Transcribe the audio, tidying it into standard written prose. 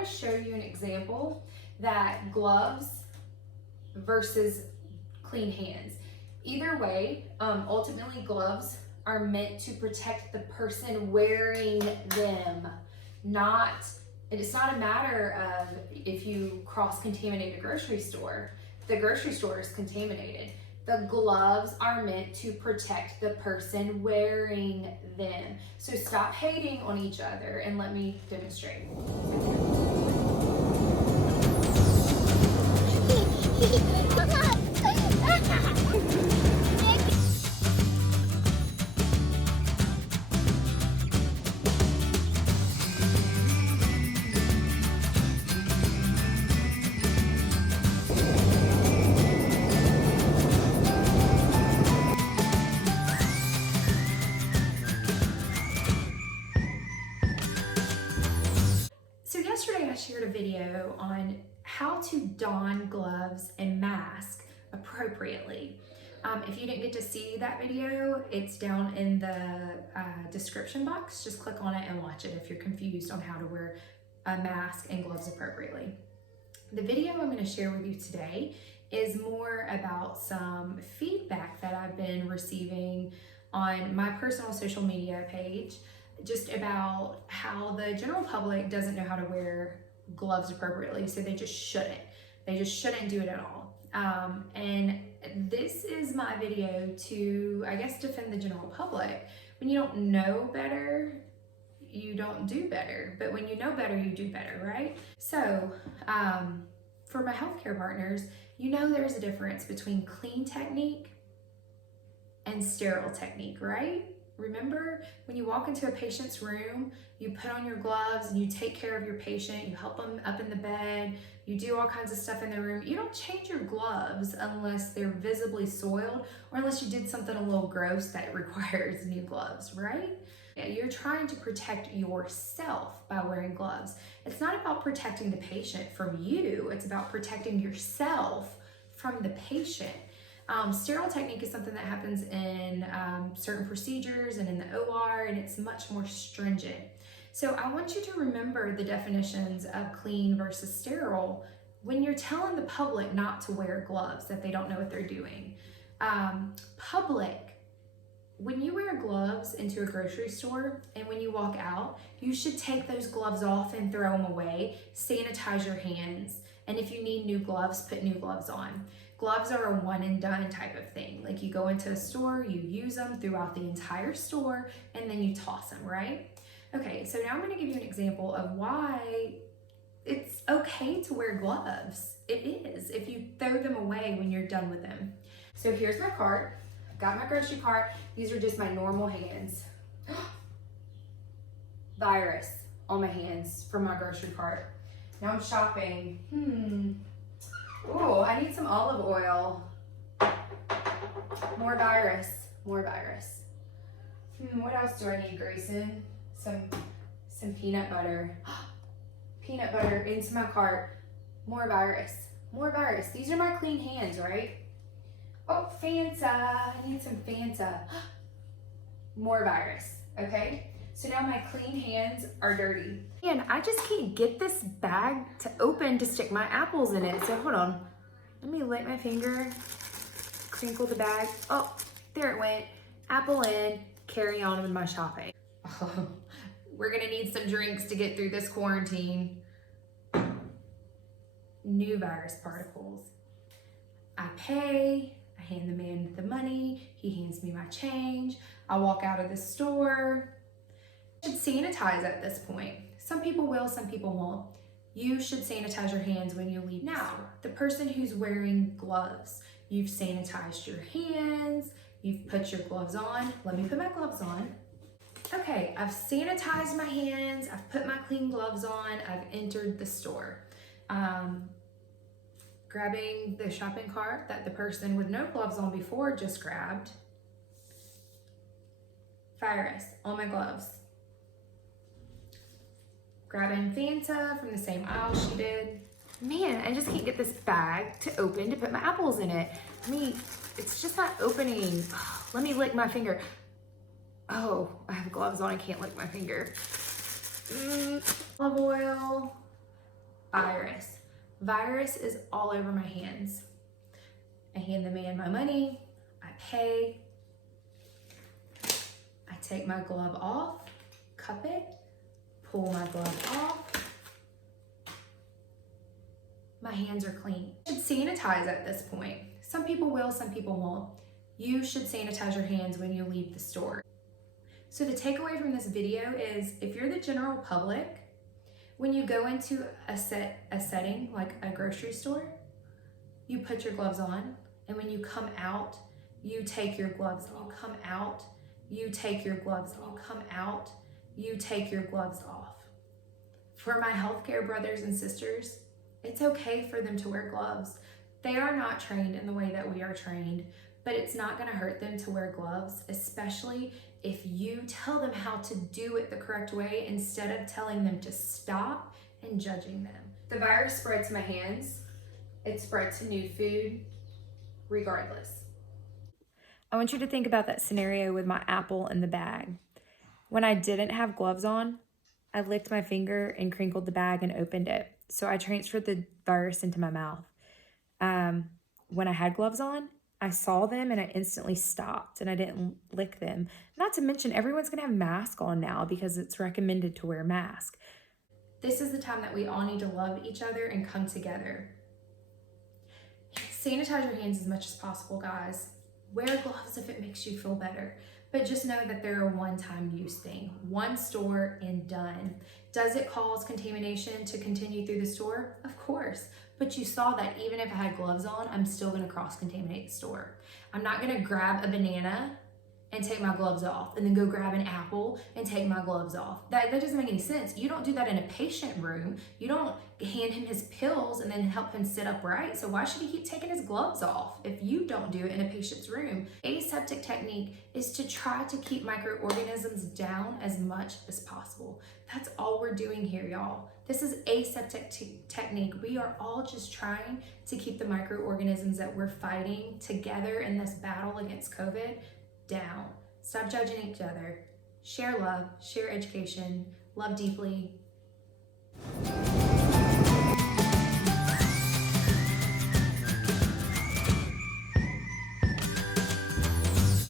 want to show you an example that gloves versus clean hands. Either way, ultimately gloves are meant to protect the person wearing them. It's not a matter of if you cross-contaminate a grocery store. The grocery store is contaminated. The gloves are meant to protect the person wearing them. So stop hating on each other and let me demonstrate. So yesterday I shared a video on how to don gloves and mask appropriately. If you didn't get to see that video, it's down in the description box. Just click on it and watch it if you're confused on how to wear a mask and gloves appropriately. The video I'm going to share with you today is more about some feedback that I've been receiving on my personal social media page, just about how the general public doesn't know how to wear gloves appropriately, so they just shouldn't. They just shouldn't do it at all. And this is my video to, I guess, defend the general public. When you don't know better, you don't do better. But when you know better, you do better, right? So for my healthcare partners, you know there's a difference between clean technique and sterile technique, right? Remember, when you walk into a patient's room, you put on your gloves and you take care of your patient, you help them up in the bed, you do all kinds of stuff in the room. You don't change your gloves unless they're visibly soiled or unless you did something a little gross that requires new gloves, right? You're trying to protect yourself by wearing gloves. It's not about protecting the patient from you, it's about protecting yourself from the patient. Sterile technique is something that happens in certain procedures and in the OR, and it's much more stringent. So I want you to remember the definitions of clean versus sterile when you're telling the public not to wear gloves, that they don't know what they're doing. Public, when you wear gloves into a grocery store and when you walk out, you should take those gloves off and throw them away, sanitize your hands, and if you need new gloves, put new gloves on. Gloves are a one and done type of thing. Like you go into a store, you use them throughout the entire store, and then you toss them, right? Okay, so now I'm gonna give you an example of why it's okay to wear gloves. It is, if you throw them away when you're done with them. So here's my cart. I've got my grocery cart. These are just my normal hands. Virus on my hands from my grocery cart. Now I'm shopping. Oh, I need some olive oil. More virus, more virus. What else do I need, Grayson? Some peanut butter. Peanut butter into my cart. More virus, more virus. These are my clean hands, right? Oh, Fanta, I need some Fanta. More virus, okay? So now my clean hands are dirty. And I just can't get this bag to open to stick my apples in it. So hold on, let me lick my finger, crinkle the bag. Oh, there it went. Apple in, carry on with my shopping. Oh, we're gonna need some drinks to get through this quarantine. New virus particles. I pay, I hand the man the money, he hands me my change. I walk out of the store. You should sanitize at this point. Some people will, some people won't. You should sanitize your hands when you leave. Now, the person who's wearing gloves, you've sanitized your hands, you've put your gloves on. Let me put my gloves on. Okay, I've sanitized my hands, I've put my clean gloves on, I've entered the store. Grabbing the shopping cart that the person with no gloves on before just grabbed. Virus on my gloves. Grabbing Fanta from the same aisle she did. Man, I just can't get this bag to open to put my apples in it. I mean, it's just not opening. Oh, let me lick my finger. Oh, I have gloves on, I can't lick my finger. Olive oil, virus. Virus is all over my hands. I hand the man my money, I pay, I take my glove off, cup it, pull my glove off. My hands are clean. You should sanitize at this point. Some people will, some people won't. You should sanitize your hands when you leave the store. So the takeaway from this video is, if you're the general public, when you go into a setting like a grocery store, you put your gloves on, and when you come out, you take your gloves off. You come out, you take your gloves off. You come out, you take your gloves off. For my healthcare brothers and sisters, it's okay for them to wear gloves. They are not trained in the way that we are trained, but it's not gonna hurt them to wear gloves, especially if you tell them how to do it the correct way instead of telling them to stop and judging them. The virus spread to my hands, it spread to new food, regardless. I want you to think about that scenario with my apple in the bag. When I didn't have gloves on, I licked my finger and crinkled the bag and opened it. So I transferred the virus into my mouth. When I had gloves on, I saw them and I instantly stopped and I didn't lick them. Not to mention, everyone's gonna have masks on now because it's recommended to wear a mask. This is the time that we all need to love each other and come together. Sanitize your hands as much as possible, guys. Wear gloves if it makes you feel better. But just know that they're a one-time use thing. One store and done. Does it cause contamination to continue through the store? Of course. But you saw that even if I had gloves on, I'm still gonna cross-contaminate the store. I'm not gonna grab a banana and take my gloves off and then go grab an apple and take my gloves off. That doesn't make any sense. You don't do that in a patient room. You don't hand him his pills and then help him sit upright. So why should he keep taking his gloves off if you don't do it in a patient's room? Aseptic technique is to try to keep microorganisms down as much as possible. That's all we're doing here, y'all. This is aseptic technique. We are all just trying to keep the microorganisms that we're fighting together in this battle against COVID down. Stop judging each other. Share love, share education, love deeply,